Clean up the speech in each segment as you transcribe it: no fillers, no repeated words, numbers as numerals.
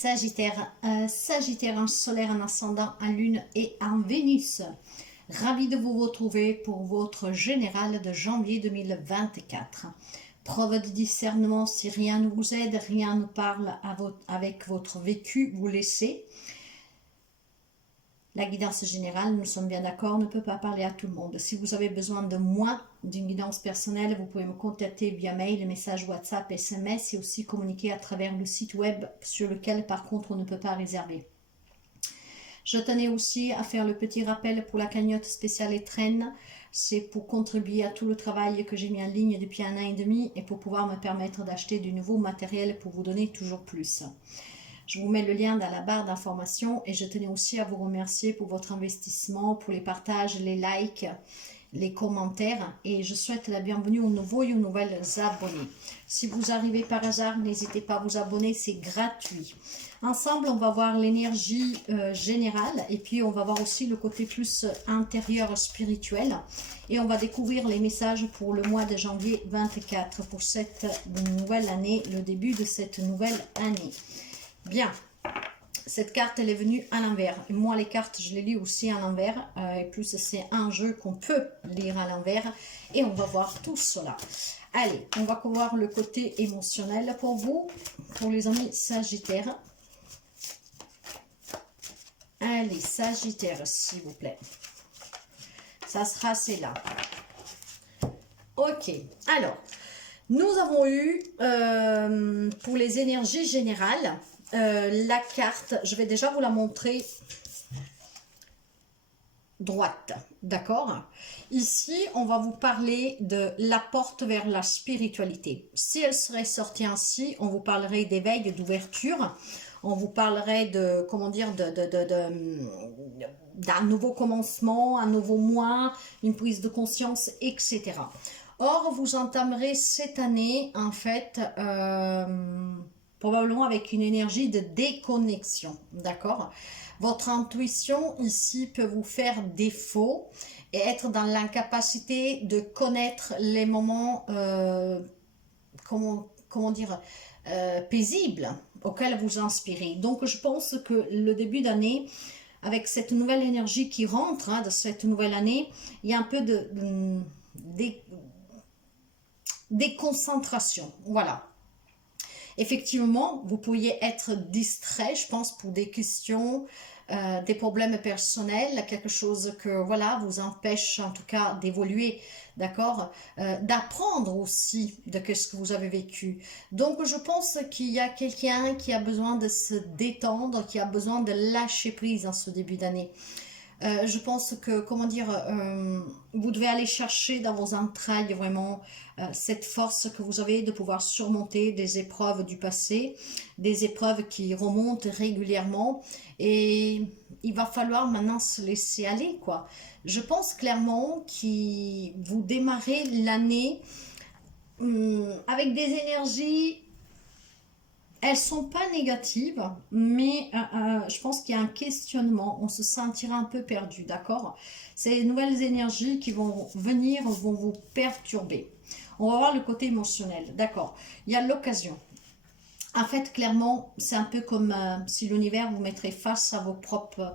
Sagittaire. Sagittaire en solaire, en ascendant, en lune et en Vénus. Ravi de vous retrouver pour votre général de janvier 2024. Preuve de discernement, si rien ne vous aide, rien ne parle avec votre vécu, vous laissez. La guidance générale, nous sommes bien d'accord, ne peut pas parler à tout le monde. Si vous avez besoin de moi, d'une guidance personnelle, vous pouvez me contacter via mail, message WhatsApp, SMS et aussi communiquer à travers le site web sur lequel par contre on ne peut pas réserver. Je tenais aussi à faire le petit rappel pour la cagnotte spéciale Étrennes. C'est pour contribuer à tout le travail que j'ai mis en ligne depuis 1 an et demi et pour pouvoir me permettre d'acheter du nouveau matériel pour vous donner toujours plus. Je vous mets le lien dans la barre d'information et je tenais aussi à vous remercier pour votre investissement, pour les partages, les likes, les commentaires et je souhaite la bienvenue aux nouveaux et aux nouvelles abonnés. Si vous arrivez par hasard, n'hésitez pas à vous abonner, c'est gratuit. Ensemble, on va voir l'énergie générale et puis on va voir aussi le côté plus intérieur spirituel et on va découvrir les messages pour le mois de janvier 24 pour cette nouvelle année, le début de cette nouvelle année. Bien, cette carte elle est venue à l'envers. Moi les cartes je les lis aussi à l'envers et plus c'est un jeu qu'on peut lire à l'envers et on va voir tout cela. Allez, on va voir le côté émotionnel pour vous, pour les amis Sagittaires. Allez, Sagittaire, s'il vous plaît. Ça sera celle-là. Ok, alors, nous avons eu, pour les énergies générales, la carte, je vais déjà vous la montrer droite, d'accord? Ici, on va vous parler de la porte vers la spiritualité. Si elle serait sortie ainsi, on vous parlerait d'éveil, d'ouverture. On vous parlerait de, comment dire, d'un nouveau commencement, un nouveau mois, une prise de conscience, etc. Or, vous entamerez cette année, en fait, probablement avec une énergie de déconnexion, d'accord? Votre intuition ici peut vous faire défaut et être dans l'incapacité de connaître les moments, comment dire, paisibles auxquels vous inspirez. Donc je pense que le début d'année, avec cette nouvelle énergie qui rentre de cette nouvelle année, il y a un peu de déconcentration. Voilà. Effectivement, vous pourriez être distrait, je pense, pour des questions, des problèmes personnels, quelque chose que, voilà, vous empêche en tout cas d'évoluer, d'accord, d'apprendre aussi de ce que vous avez vécu. Donc, je pense qu'il y a quelqu'un qui a besoin de se détendre, qui a besoin de lâcher prise en ce début d'année. Je pense que, comment dire, vous devez aller chercher dans vos entrailles vraiment cette force que vous avez de pouvoir surmonter des épreuves du passé, des épreuves qui remontent régulièrement et il va falloir maintenant se laisser aller, quoi. Je pense clairement que vous démarrez l'année avec des énergies. Elles sont pas négatives, mais je pense qu'il y a un questionnement, on se sentira un peu perdu, d'accord? Ces nouvelles énergies qui vont venir vont vous perturber. On va voir le côté émotionnel, d'accord? Il y a l'occasion. En fait, clairement, c'est un peu comme si l'univers vous mettrait face à vos propres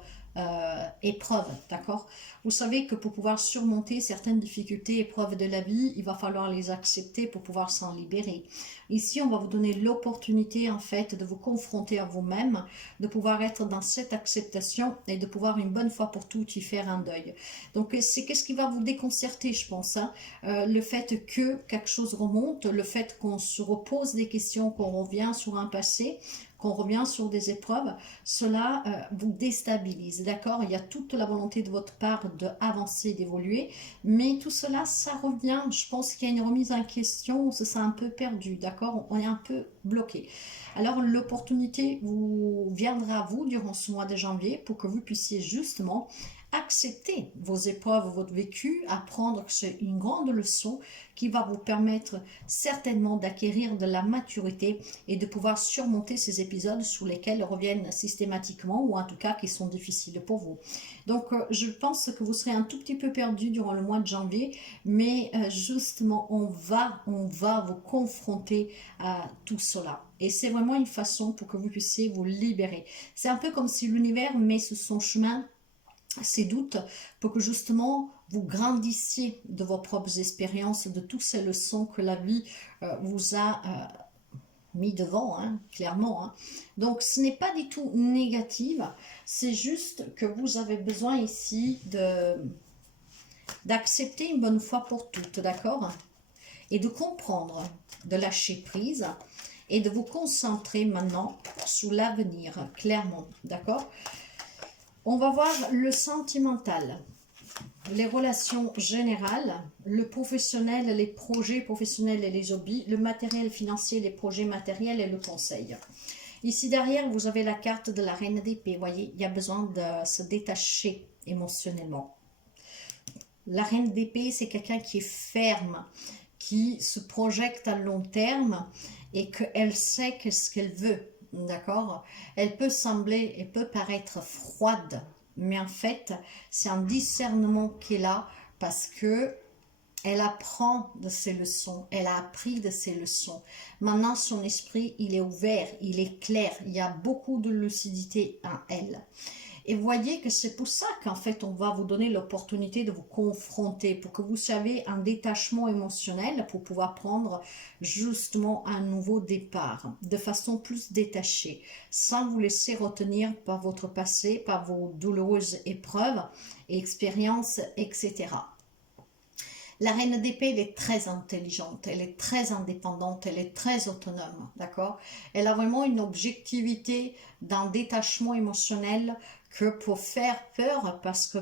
épreuves, d'accord? Vous savez que pour pouvoir surmonter certaines difficultés, épreuves de la vie, il va falloir les accepter pour pouvoir s'en libérer. Ici, on va vous donner l'opportunité, en fait, de vous confronter à vous-même, de pouvoir être dans cette acceptation et de pouvoir une bonne fois pour toutes y faire un deuil. Donc, c'est qu'est-ce qui va vous déconcerter, je pense, hein? Le fait que quelque chose remonte, le fait qu'on se repose des questions, qu'on revient sur un passé, qu'on revient sur des épreuves, cela vous déstabilise, d'accord? Il y a toute la volonté de votre part d'avancer, d'évoluer, mais tout cela, ça revient, je pense qu'il y a une remise en question, on se sent un peu perdu, d'accord? On est un peu bloqué. Alors l'opportunité vous viendra à vous durant ce mois de janvier pour que vous puissiez justement accepter vos épreuves, votre vécu, apprendre que c'est une grande leçon qui va vous permettre certainement d'acquérir de la maturité et de pouvoir surmonter ces épisodes sur lesquels reviennent systématiquement ou en tout cas qui sont difficiles pour vous. Donc je pense que vous serez un tout petit peu perdu durant le mois de janvier, mais justement on va vous confronter à tout cela. Et c'est vraiment une façon pour que vous puissiez vous libérer. C'est un peu comme si l'univers met sur son chemin ces doutes pour que justement vous grandissiez de vos propres expériences, de toutes ces leçons que la vie vous a mis devant, hein, clairement. Hein. Donc ce n'est pas du tout négatif, c'est juste que vous avez besoin ici d'accepter une bonne fois pour toutes, d'accord? Et de comprendre, de lâcher prise et de vous concentrer maintenant sur l'avenir, clairement, d'accord? On va voir le sentimental, les relations générales, le professionnel, les projets professionnels et les hobbies, le matériel financier, les projets matériels et le conseil. Ici derrière, vous avez la carte de la reine d'épée. Vous voyez, il y a besoin de se détacher émotionnellement. La reine d'épée, c'est quelqu'un qui est ferme, qui se projette à long terme et qu'elle sait ce qu'elle veut. D'accord? Elle peut sembler, elle peut paraître froide, mais en fait, c'est un discernement qu'elle a parce que elle apprend de ses leçons, elle a appris de ses leçons. Maintenant, son esprit, il est ouvert, il est clair, il y a beaucoup de lucidité en elle. Et voyez que c'est pour ça qu'en fait, on va vous donner l'opportunité de vous confronter pour que vous savez un détachement émotionnel pour pouvoir prendre justement un nouveau départ de façon plus détachée, sans vous laisser retenir par votre passé, par vos douloureuses épreuves et expériences, etc. La reine d'épée, elle est très intelligente, elle est très indépendante, elle est très autonome, d'accord? Elle a vraiment une objectivité d'un détachement émotionnel que pour faire peur, parce que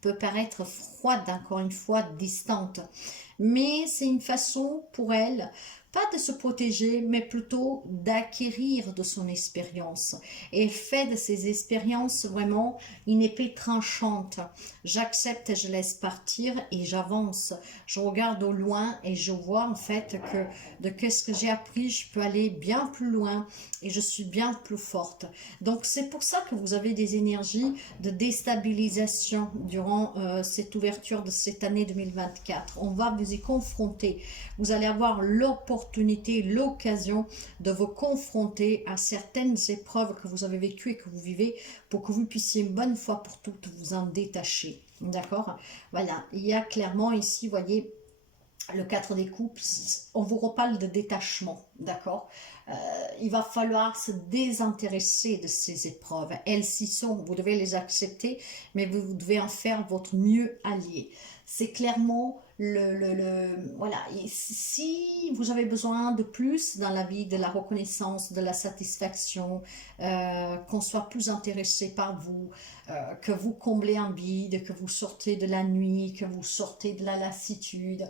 peut paraître froide, encore une fois, distante. Mais c'est une façon pour elle, pas de se protéger, mais plutôt d'acquérir de son expérience. Et elle fait de ses expériences vraiment une épée tranchante. J'accepte, je laisse partir et j'avance. Je regarde au loin et je vois en fait que de qu'est-ce que j'ai appris, je peux aller bien plus loin et je suis bien plus forte. Donc c'est pour ça que vous avez des énergies de déstabilisation durant cette ouverture de cette année 2024. On va vous y confronter. Vous allez avoir l'opportunité, l'occasion de vous confronter à certaines épreuves que vous avez vécues et que vous vivez pour que vous puissiez une bonne fois pour toutes vous en détacher. D'accord? Voilà, il y a clairement ici, vous voyez, le 4 des coupes, on vous reparle de détachement, d'accord? Il va falloir se désintéresser de ces épreuves. Elles s'y sont, vous devez les accepter, mais vous devez en faire votre mieux allié. C'est clairement voilà, et si vous avez besoin de plus dans la vie, de la reconnaissance, de la satisfaction, qu'on soit plus intéressé par vous, que vous comblez un vide, que vous sortez de la nuit, que vous sortez de la lassitude,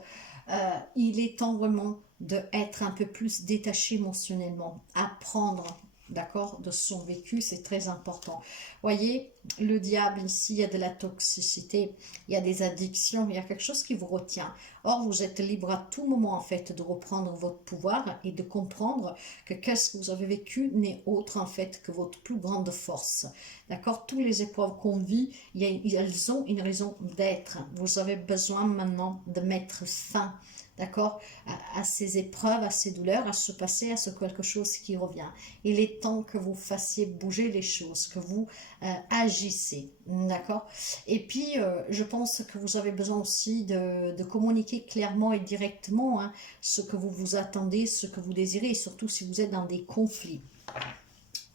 il est temps vraiment d'être un peu plus détaché émotionnellement, apprendre, d'accord, de son vécu, c'est très important. Voyez, le diable ici, il y a de la toxicité, il y a des addictions, il y a quelque chose qui vous retient. Or, vous êtes libre à tout moment, en fait, de reprendre votre pouvoir et de comprendre que qu'est-ce que vous avez vécu n'est autre, en fait, que votre plus grande force. D'accord? Toutes les épreuves qu'on vit, elles ont une raison d'être. Vous avez besoin maintenant de mettre fin, d'accord, à ces épreuves, à ces douleurs, à ce passé, à ce quelque chose qui revient. Il est temps que vous fassiez bouger les choses, que vous agissez, d'accord. Et puis, je pense que vous avez besoin aussi de communiquer clairement et directement hein, ce que vous vous attendez, ce que vous désirez, et surtout si vous êtes dans des conflits.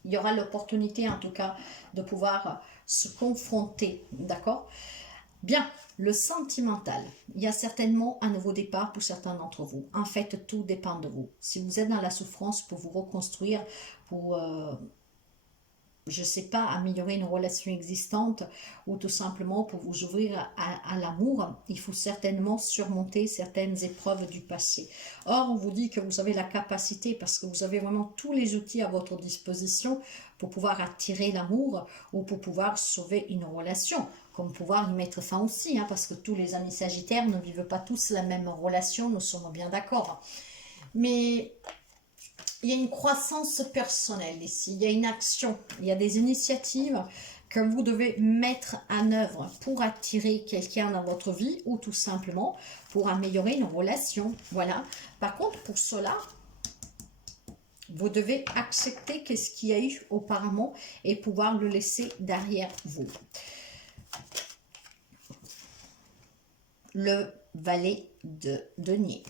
Il y aura l'opportunité, en tout cas, de pouvoir se confronter, d'accord. Bien, le sentimental. Il y a certainement un nouveau départ pour certains d'entre vous. En fait, tout dépend de vous. Si vous êtes dans la souffrance pour vous reconstruire, pour, je ne sais pas, améliorer une relation existante ou tout simplement pour vous ouvrir à l'amour, il faut certainement surmonter certaines épreuves du passé. Or, on vous dit que vous avez la capacité, parce que vous avez vraiment tous les outils à votre disposition pour pouvoir attirer l'amour ou pour pouvoir sauver une relation. comme pouvoir y mettre fin aussi, hein, parce que tous les amis sagittaires ne vivent pas tous la même relation, nous sommes bien d'accord. Mais il y a une croissance personnelle ici, il y a une action, il y a des initiatives que vous devez mettre en œuvre pour attirer quelqu'un dans votre vie ou tout simplement pour améliorer une relation. Voilà. Par contre, pour cela, vous devez accepter ce qu'il y a eu auparavant et pouvoir le laisser derrière vous. Le valet de denier.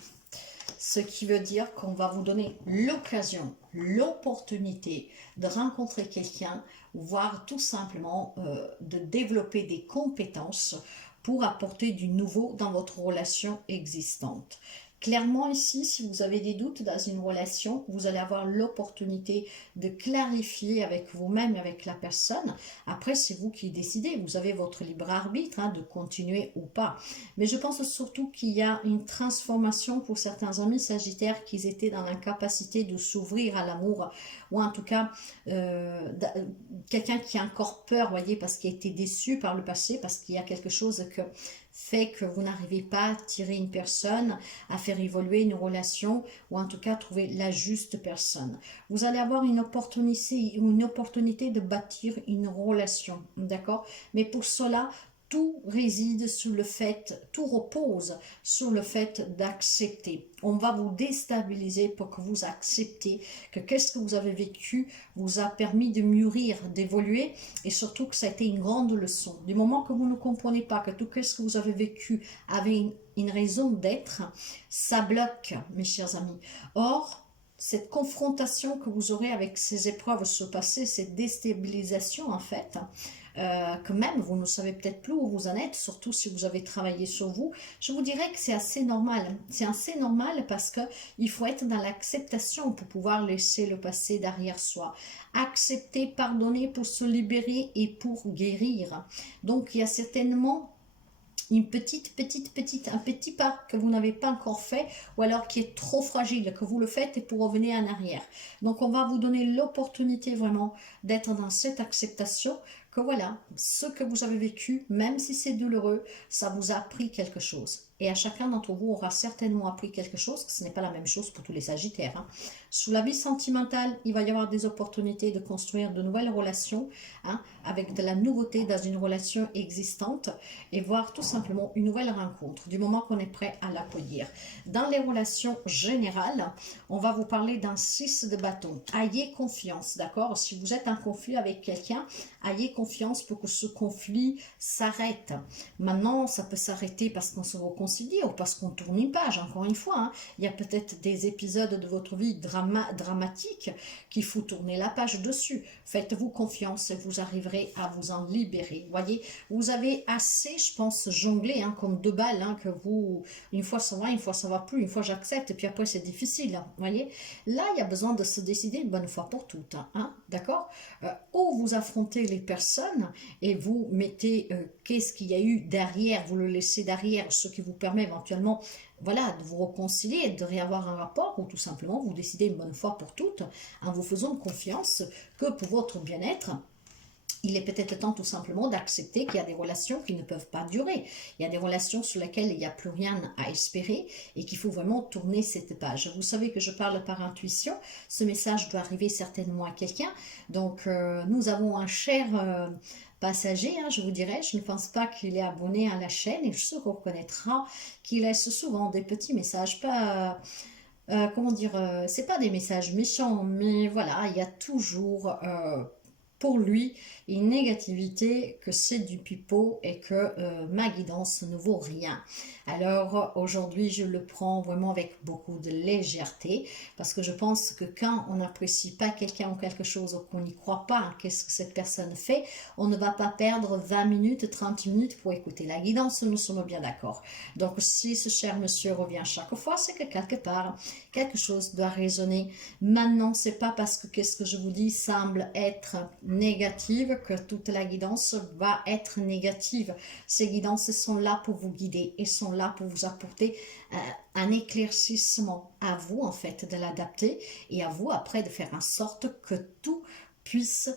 Ce qui veut dire qu'on va vous donner l'occasion, l'opportunité de rencontrer quelqu'un, voire tout simplement de développer des compétences pour apporter du nouveau dans votre relation existante. Clairement ici, si vous avez des doutes dans une relation, vous allez avoir l'opportunité de clarifier avec vous-même, avec la personne. Après, c'est vous qui décidez. Vous avez votre libre arbitre de continuer ou pas. Mais je pense surtout qu'il y a une transformation pour certains amis sagittaires qui étaient dans l'incapacité de s'ouvrir à l'amour. Ou en tout cas, quelqu'un qui a encore peur, voyez, parce qu'il a été déçu par le passé, parce qu'il y a quelque chose que fait que vous n'arrivez pas à tirer une personne, à faire évoluer une relation ou en tout cas trouver la juste personne. Vous allez avoir une opportunité de bâtir une relation, d'accord? Mais pour cela, tout réside sur le fait, tout repose sur le fait d'accepter. On va vous déstabiliser pour que vous acceptez que qu'est-ce que vous avez vécu vous a permis de mûrir, d'évoluer et surtout que ça a été une grande leçon. Du moment que vous ne comprenez pas que tout ce que vous avez vécu avait une raison d'être, ça bloque, mes chers amis. Or, cette confrontation que vous aurez avec ces épreuves ce passé, cette déstabilisation en fait, que même vous ne savez peut-être plus où vous en êtes, surtout si vous avez travaillé sur vous, je vous dirais que c'est assez normal. C'est assez normal parce que il faut être dans l'acceptation pour pouvoir laisser le passé derrière soi. Accepter, pardonner pour se libérer et pour guérir. Donc il y a certainement un petit pas que vous n'avez pas encore fait ou alors qui est trop fragile, que vous le faites et pour revenir en arrière. Donc on va vous donner l'opportunité vraiment d'être dans cette acceptation que voilà, ce que vous avez vécu, même si c'est douloureux, ça vous a appris quelque chose. Et à chacun d'entre vous aura certainement appris quelque chose, que ce n'est pas la même chose pour tous les sagittaires. Hein. Sous la vie sentimentale, il va y avoir des opportunités de construire de nouvelles relations, avec de la nouveauté dans une relation existante et voir tout simplement une nouvelle rencontre, du moment qu'on est prêt à l'accueillir. Dans les relations générales, on va vous parler d'un 6 de bâton. Ayez confiance, d'accord? Si vous êtes en conflit avec quelqu'un, ayez confiance pour que ce conflit s'arrête. Maintenant, ça peut s'arrêter parce qu'on se réconcilie ou parce qu'on tourne une page, encore une fois. Hein. Il y a peut-être des épisodes de votre vie dramatiques qu'il faut tourner la page dessus. Faites-vous confiance et vous arriverez à vous en libérer. Voyez, vous avez assez, je pense, jonglé comme deux balles, que vous, une fois ça va, une fois ça va plus, une fois j'accepte et puis après c'est difficile. Voyez, là il y a besoin de se décider une bonne fois pour toutes. D'accord? Ou vous affrontez les personnes et vous mettez qu'est-ce qu'il y a eu derrière, vous le laissez derrière, ce qui vous permet éventuellement voilà, de vous réconcilier, de réavoir un rapport, ou tout simplement vous décidez une bonne fois pour toutes, en vous faisant confiance que pour votre bien-être, il est peut-être temps tout simplement d'accepter qu'il y a des relations qui ne peuvent pas durer. Il y a des relations sur lesquelles il n'y a plus rien à espérer et qu'il faut vraiment tourner cette page. Vous savez que je parle par intuition. Ce message doit arriver certainement à quelqu'un. Donc, nous avons un cher passager, je vous dirais. Je ne pense pas qu'il est abonné à la chaîne et je se reconnaîtra qu'il laisse souvent des petits messages, pas... comment dire, c'est pas des messages méchants, mais voilà, il y a toujours pour lui une négativité que c'est du pipeau et que ma guidance ne vaut rien. Alors aujourd'hui je le prends vraiment avec beaucoup de légèreté parce que je pense que quand on n'apprécie pas quelqu'un ou quelque chose ou qu'on n'y croit pas qu'est-ce que cette personne fait, on ne va pas perdre 20 minutes, 30 minutes pour écouter la guidance, nous sommes bien d'accord. Donc si ce cher monsieur revient chaque fois, c'est que quelque part quelque chose doit résonner. Maintenant c'est pas parce que qu'est-ce que je vous dis semble être négative que toute la guidance va être négative. Ces guidances sont là pour vous guider et sont là pour vous apporter un éclaircissement à vous en fait de l'adapter et à vous après de faire en sorte que tout puisse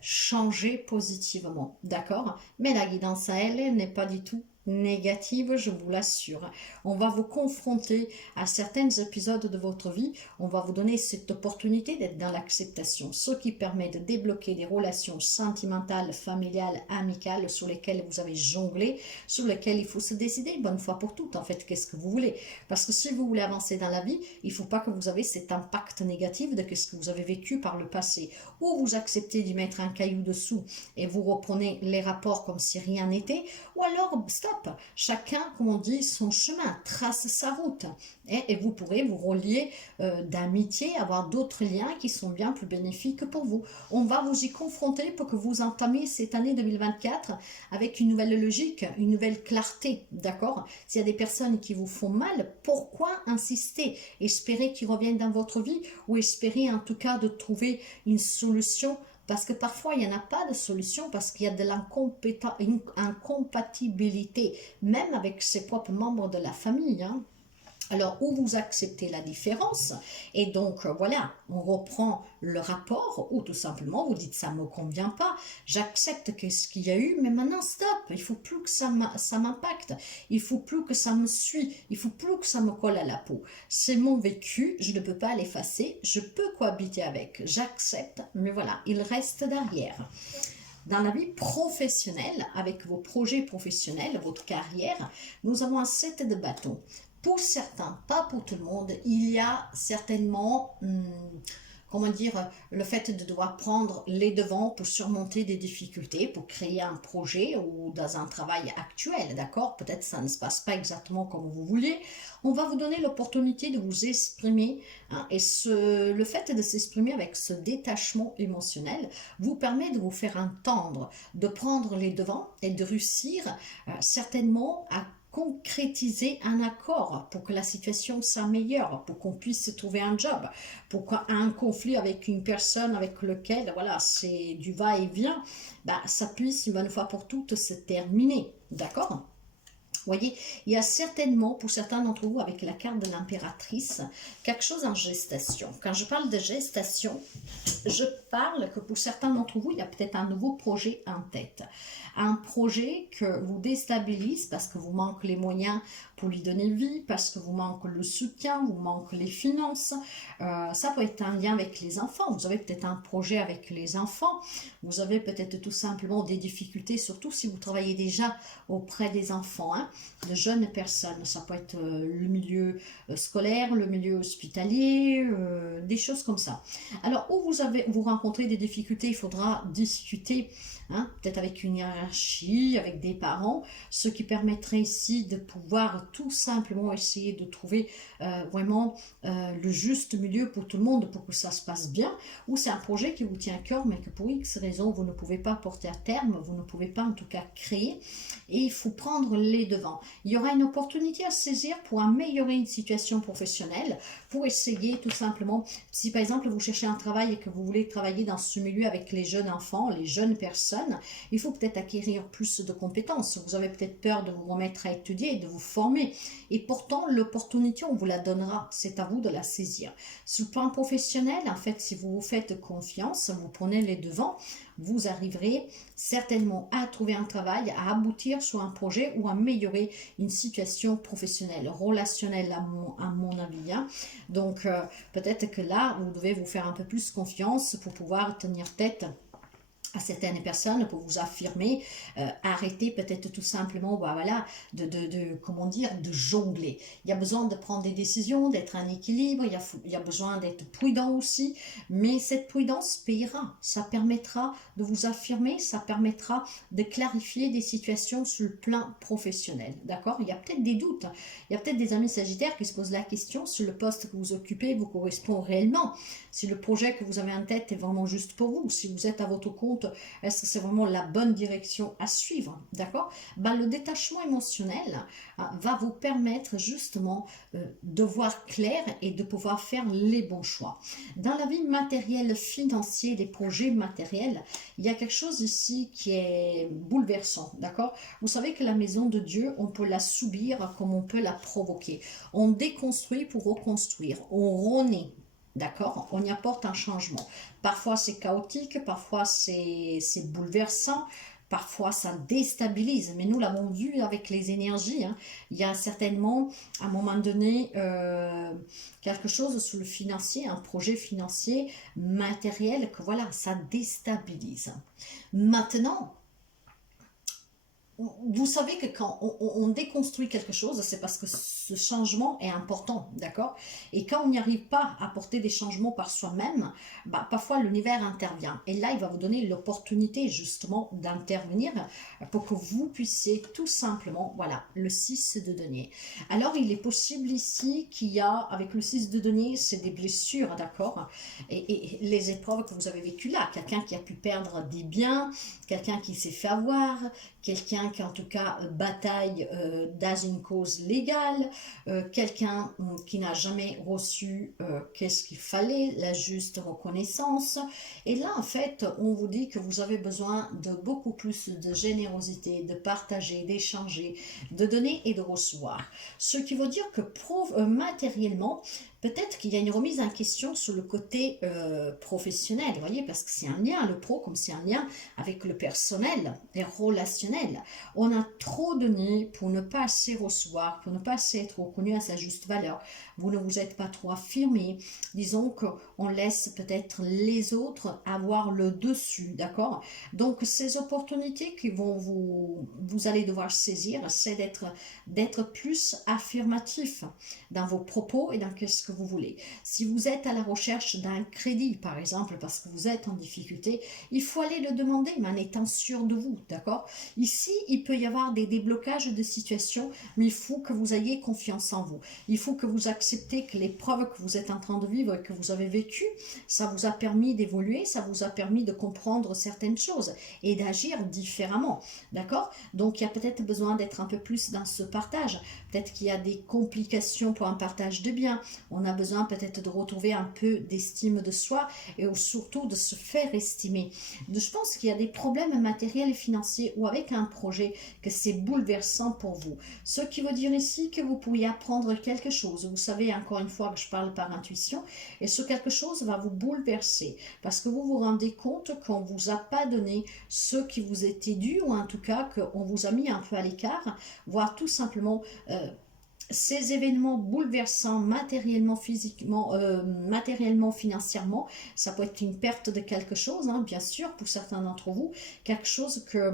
changer positivement, d'accord? Mais la guidance à elle n'est pas du tout négative, je vous l'assure. On va vous confronter à certains épisodes de votre vie, on va vous donner cette opportunité d'être dans l'acceptation, ce qui permet de débloquer des relations sentimentales, familiales, amicales sur lesquelles vous avez jonglé, sur lesquelles il faut se décider une bonne fois pour toutes, en fait, qu'est-ce que vous voulez. Parce que si vous voulez avancer dans la vie, il ne faut pas que vous avez cet impact négatif de ce que vous avez vécu par le passé. Ou vous acceptez d'y mettre un caillou dessous et vous reprenez les rapports comme si rien n'était, ou alors stop. Chacun, comme on dit, son chemin, trace sa route. Et vous pourrez vous relier d'amitié, avoir d'autres liens qui sont bien plus bénéfiques pour vous. On va vous y confronter pour que vous entamiez cette année 2024 avec une nouvelle logique, une nouvelle clarté, d'accord? S'il y a des personnes qui vous font mal, pourquoi insister? Espérez qu'ils reviennent dans votre vie ou espérez en tout cas de trouver une solution. Parce que parfois, il n'y en a pas de solution parce qu'il y a de l'incompatibilité, même avec ses propres membres de la famille, hein. Alors, où vous acceptez la différence, et donc voilà, on reprend le rapport, ou tout simplement vous dites ça ne me convient pas, j'accepte ce qu'il y a eu, mais maintenant stop, il ne faut plus que ça m'impacte, il ne faut plus que ça me suit, il ne faut plus que ça me colle à la peau. C'est mon vécu, je ne peux pas l'effacer, je peux cohabiter avec, j'accepte, mais voilà, il reste derrière. Dans la vie professionnelle, avec vos projets professionnels, votre carrière, nous avons un 7 de bâton. Pour certains, pas pour tout le monde, il y a certainement, comment dire, le fait de devoir prendre les devants pour surmonter des difficultés, pour créer un projet ou dans un travail actuel, d'accord? Peut-être ça ne se passe pas exactement comme vous vouliez. On va vous donner l'opportunité de vous exprimer, hein, et le fait de s'exprimer avec ce détachement émotionnel vous permet de vous faire entendre, de prendre les devants et de réussir certainement à concrétiser un accord pour que la situation s'améliore, pour qu'on puisse trouver un job, pour qu'un conflit avec une personne avec lequel, voilà, c'est du va-et-vient, bah, ça puisse une bonne fois pour toutes se terminer, d'accord? Vous voyez, il y a certainement, pour certains d'entre vous, avec la carte de l'impératrice, quelque chose en gestation. Quand je parle de gestation, je parle que pour certains d'entre vous, il y a peut-être un nouveau projet en tête. Un projet que vous déstabilise parce que vous manquez les moyens pour lui donner vie, parce que vous manquez le soutien, vous manquez les finances. Ça peut être un lien avec les enfants. Vous avez peut-être un projet avec les enfants. Vous avez peut-être tout simplement des difficultés, surtout si vous travaillez déjà auprès des enfants, hein, de jeunes personnes. Ça peut être le milieu scolaire, le milieu hospitalier, des choses comme ça. Alors, où vous rencontrez des difficultés, il faudra discuter, hein, peut-être avec une hiérarchie, avec des parents, ce qui permettrait ici de pouvoir tout simplement essayer de trouver vraiment le juste milieu pour tout le monde, pour que ça se passe bien, ou c'est un projet qui vous tient à cœur, mais que pour X raisons, vous ne pouvez pas porter à terme, vous ne pouvez pas en tout cas créer, et il faut prendre les devants. Il y aura une opportunité à saisir pour améliorer une situation professionnelle, pour essayer tout simplement, si par exemple vous cherchez un travail et que vous voulez travailler dans ce milieu avec les jeunes enfants, les jeunes personnes, il faut peut-être acquérir plus de compétences. Vous avez peut-être peur de vous remettre à étudier, de vous former, et pourtant l'opportunité, on vous la donnera, c'est à vous de la saisir. Sur le plan professionnel, en fait, si vous vous faites confiance, vous prenez les devants, vous arriverez certainement à trouver un travail, à aboutir sur un projet ou à améliorer une situation professionnelle, relationnelle à mon avis, hein. Donc peut-être que là, vous devez vous faire un peu plus confiance pour pouvoir tenir tête à certaines personnes, pour vous affirmer, arrêter peut-être tout simplement, bah, voilà, comment dire, de jongler. Il y a besoin de prendre des décisions, d'être en équilibre, il y a besoin d'être prudent aussi, mais cette prudence payera, ça permettra de vous affirmer, ça permettra de clarifier des situations sur le plan professionnel, d'accord? Il y a peut-être des doutes, il y a peut-être des amis sagittaires qui se posent la question si le poste que vous occupez vous correspond réellement, si le projet que vous avez en tête est vraiment juste pour vous, si vous êtes à votre compte, est-ce que c'est vraiment la bonne direction à suivre, d'accord? Ben, le détachement émotionnel va vous permettre justement de voir clair et de pouvoir faire les bons choix. Dans la vie matérielle, financière, des projets matériels, il y a quelque chose ici qui est bouleversant, d'accord? Vous savez que la maison de Dieu, on peut la subir comme on peut la provoquer. On déconstruit pour reconstruire, on renaît. D'accord? On y apporte un changement. Parfois c'est chaotique, parfois c'est bouleversant, parfois ça déstabilise. Mais nous l'avons vu avec les énergies, hein. Il y a certainement à un moment donné quelque chose sur le financier, un projet financier matériel que voilà, ça déstabilise. Maintenant, vous savez que quand on déconstruit quelque chose, c'est parce que ce changement est important, d'accord? Et quand on n'y arrive pas à apporter des changements par soi-même, bah, parfois l'univers intervient. Et là, il va vous donner l'opportunité justement d'intervenir pour que vous puissiez tout simplement, voilà, le 6 de denier. Alors, il est possible ici qu'il y a, avec le 6 de denier, c'est des blessures, d'accord? Et les épreuves que vous avez vécues là, quelqu'un qui a pu perdre des biens, quelqu'un qui s'est fait avoir, quelqu'un qui en tout cas bataille dans une cause légale, quelqu'un qui n'a jamais reçu qu'est-ce qu'il fallait, la juste reconnaissance. Et là en fait on vous dit que vous avez besoin de beaucoup plus de générosité, de partager, d'échanger, de donner et de recevoir. Ce qui veut dire que matériellement, peut-être qu'il y a une remise en question sur le côté professionnel, vous voyez, parce que c'est un lien, le pro, comme c'est un lien avec le personnel et relationnel. On a trop donné pour ne pas assez recevoir, pour ne pas assez être reconnu à sa juste valeur. Vous ne vous êtes pas trop affirmé. Disons qu'on laisse peut-être les autres avoir le dessus, d'accord? Donc, ces opportunités que vous allez devoir saisir, c'est d'être plus affirmatif dans vos propos et dans ce que vous voulez. Si vous êtes à la recherche d'un crédit, par exemple, parce que vous êtes en difficulté, il faut aller le demander, mais en étant sûr de vous, d'accord? Ici, il peut y avoir des déblocages de situation, mais il faut que vous ayez confiance en vous. Il faut que vous acceptez que l'épreuve que vous êtes en train de vivre et que vous avez vécue, ça vous a permis d'évoluer, ça vous a permis de comprendre certaines choses et d'agir différemment, d'accord? Donc, il y a peut-être besoin d'être un peu plus dans ce partage. Peut-être qu'il y a des complications pour un partage de biens. On a besoin peut-être de retrouver un peu d'estime de soi et surtout de se faire estimer. Je pense qu'il y a des problèmes matériels et financiers ou avec un projet que c'est bouleversant pour vous. Ce qui veut dire ici que vous pourriez apprendre quelque chose. Vous savez, encore une fois, que je parle par intuition et ce quelque chose va vous bouleverser parce que vous vous rendez compte qu'on ne vous a pas donné ce qui vous était dû ou en tout cas qu'on vous a mis un peu à l'écart, voire tout simplement ces événements bouleversants matériellement, physiquement, matériellement, financièrement, ça peut être une perte de quelque chose, hein, bien sûr, pour certains d'entre vous, quelque chose que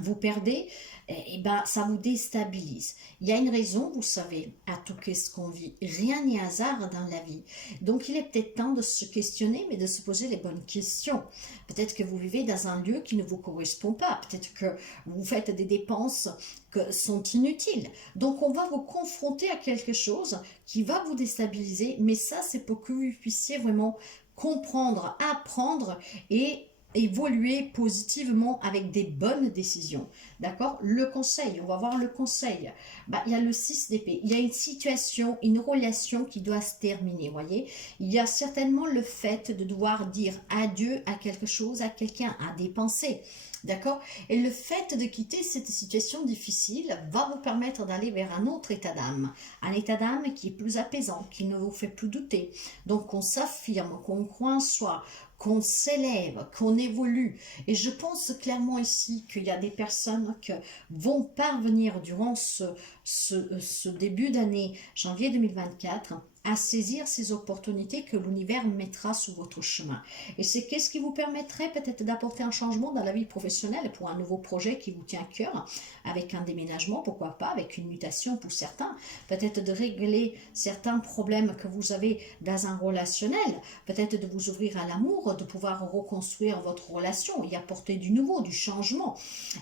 vous perdez, et ben ça vous déstabilise. Il y a une raison, vous savez, à tout ce qu'on vit. Rien n'est hasard dans la vie. Donc il est peut-être temps de se questionner, mais de se poser les bonnes questions. Peut-être que vous vivez dans un lieu qui ne vous correspond pas. Peut-être que vous faites des dépenses qui sont inutiles. Donc on va vous confronter à quelque chose qui va vous déstabiliser, mais ça c'est pour que vous puissiez vraiment comprendre, apprendre et évoluer positivement avec des bonnes décisions. D'accord? Le conseil, on va voir le conseil. Bah, il y a le 6 d'épée. Il y a une situation, une relation qui doit se terminer, voyez? Il y a certainement le fait de devoir dire adieu à quelque chose, à quelqu'un, à des pensées. D'accord? Et le fait de quitter cette situation difficile va vous permettre d'aller vers un autre état d'âme. Un état d'âme qui est plus apaisant, qui ne vous fait plus douter. Donc on s'affirme, qu'on croit en soi, qu'on s'élève, qu'on évolue. Et je pense clairement ici qu'il y a des personnes qui vont parvenir durant ce début d'année, janvier 2024, à saisir ces opportunités que l'univers mettra sur votre chemin. Et c'est qu'est-ce qui vous permettrait peut-être d'apporter un changement dans la vie professionnelle pour un nouveau projet qui vous tient à cœur, avec un déménagement, pourquoi pas, avec une mutation pour certains, peut-être de régler certains problèmes que vous avez dans un relationnel, peut-être de vous ouvrir à l'amour, de pouvoir reconstruire votre relation, y apporter du nouveau, du changement.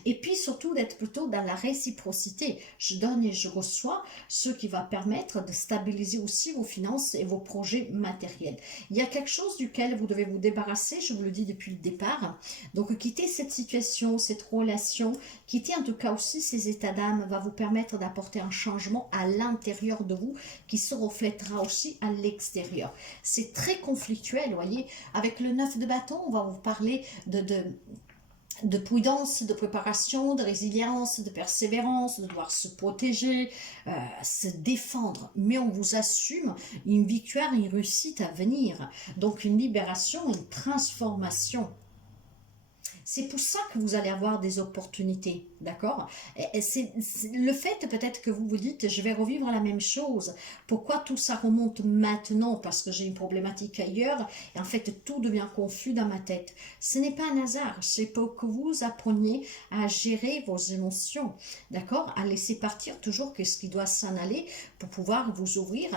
Et puis surtout d'être plutôt dans la réciprocité. Je donne et je reçois, ce qui va permettre de stabiliser aussi vos finances et vos projets matériels. Il y a quelque chose duquel vous devez vous débarrasser, je vous le dis depuis le départ. Donc quitter cette situation, cette relation, quitter en tout cas aussi ces états d'âme va vous permettre d'apporter un changement à l'intérieur de vous qui se reflètera aussi à l'extérieur. C'est très conflictuel, vous voyez. Avec le 9 de bâton, on va vous parler de prudence, de préparation, de résilience, de persévérance, de devoir se protéger, se défendre. Mais on vous assume une victoire, une réussite à venir. Donc une libération, une transformation. C'est pour ça que vous allez avoir des opportunités, d'accord? C'est le fait peut-être que vous vous dites, je vais revivre la même chose. Pourquoi tout ça remonte maintenant? Parce que j'ai une problématique ailleurs et en fait tout devient confus dans ma tête. Ce n'est pas un hasard, c'est pour que vous appreniez à gérer vos émotions, d'accord? À laisser partir toujours ce qui doit s'en aller pour pouvoir vous ouvrir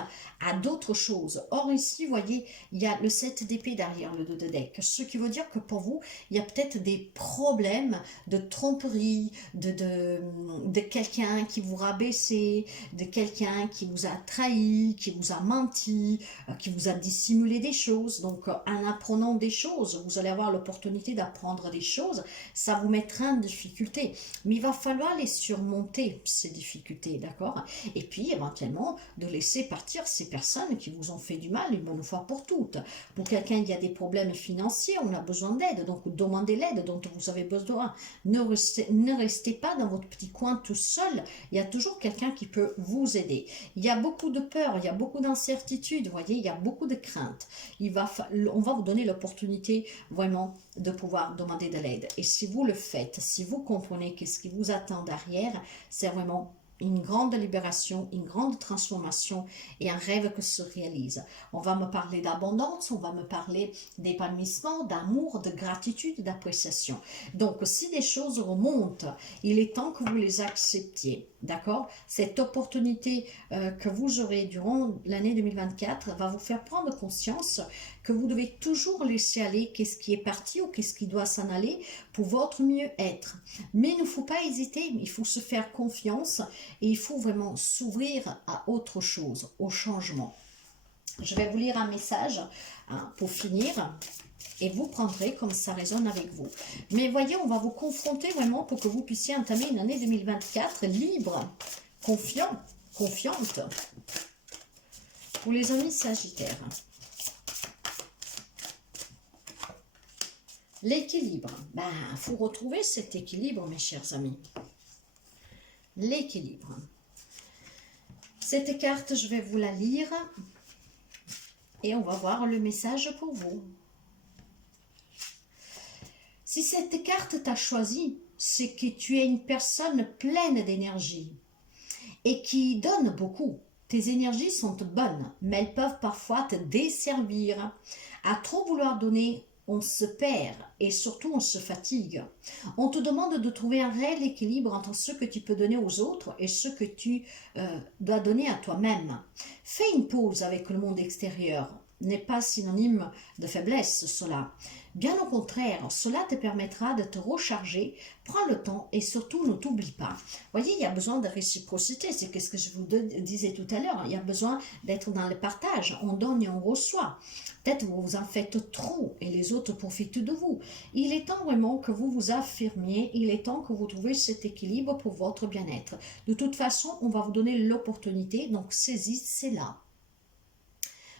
à d'autres choses. Or ici, vous voyez, il y a le 7 d'épée derrière le 2 de deck, ce qui veut dire que pour vous, il y a peut-être des problèmes de tromperie, de quelqu'un qui vous rabaissait, de quelqu'un qui vous a trahi, qui vous a menti, qui vous a dissimulé des choses. Donc en apprenant des choses, vous allez avoir l'opportunité d'apprendre des choses, ça vous mettra en difficulté. Mais il va falloir les surmonter, ces difficultés, d'accord? Et puis éventuellement de laisser partir ces personnes qui vous ont fait du mal une bonne fois pour toutes. Pour quelqu'un, il y a des problèmes financiers, on a besoin d'aide, donc demandez l'aide dont vous avez besoin. Ne restez pas dans votre petit coin tout seul, il y a toujours quelqu'un qui peut vous aider. Il y a beaucoup de peur, il y a beaucoup d'incertitudes, vous voyez, il y a beaucoup de craintes. On va vous donner l'opportunité vraiment de pouvoir demander de l'aide. Et si vous le faites, si vous comprenez qu'est-ce qui vous attend derrière, c'est vraiment une grande libération, une grande transformation et un rêve que se réalise. On va me parler d'abondance, on va me parler d'épanouissement, d'amour, de gratitude, d'appréciation. Donc, si des choses remontent, il est temps que vous les acceptiez, d'accord? Cette opportunité que vous aurez durant l'année 2024 va vous faire prendre conscience que vous devez toujours laisser aller qu'est-ce qui est parti ou qu'est-ce qui doit s'en aller pour votre mieux-être. Mais il ne faut pas hésiter, il faut se faire confiance et il faut vraiment s'ouvrir à autre chose, au changement. Je vais vous lire un message pour finir et vous prendrez comme ça résonne avec vous. Mais voyez, on va vous confronter vraiment pour que vous puissiez entamer une année 2024 libre, confiant, confiante. Pour les amis sagittaires. L'équilibre. Ben, faut retrouver cet équilibre, mes chers amis. L'équilibre. Cette carte, je vais vous la lire. Et on va voir le message pour vous. Si cette carte t'a choisi, c'est que tu es une personne pleine d'énergie et qui donne beaucoup. Tes énergies sont bonnes, mais elles peuvent parfois te desservir. À trop vouloir donner, on se perd et surtout on se fatigue. On te demande de trouver un réel équilibre entre ce que tu peux donner aux autres et ce que tu dois donner à toi-même. Fais une pause avec le monde extérieur. N'est pas synonyme de faiblesse cela. Bien au contraire, cela te permettra de te recharger. Prends le temps et surtout ne t'oublie pas. Voyez, il y a besoin de réciprocité, c'est ce que je vous disais tout à l'heure. Il y a besoin d'être dans le partage, on donne et on reçoit. Peut-être vous vous en faites trop et les autres profitent de vous. Il est temps vraiment que vous vous affirmiez, il est temps que vous trouviez cet équilibre pour votre bien-être. De toute façon, on va vous donner l'opportunité, donc saisissez-la.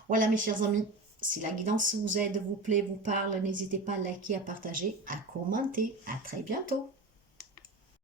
Voilà mes chers amis, si la guidance vous aide, vous plaît, vous parle, n'hésitez pas à liker, à partager, à commenter. À très bientôt.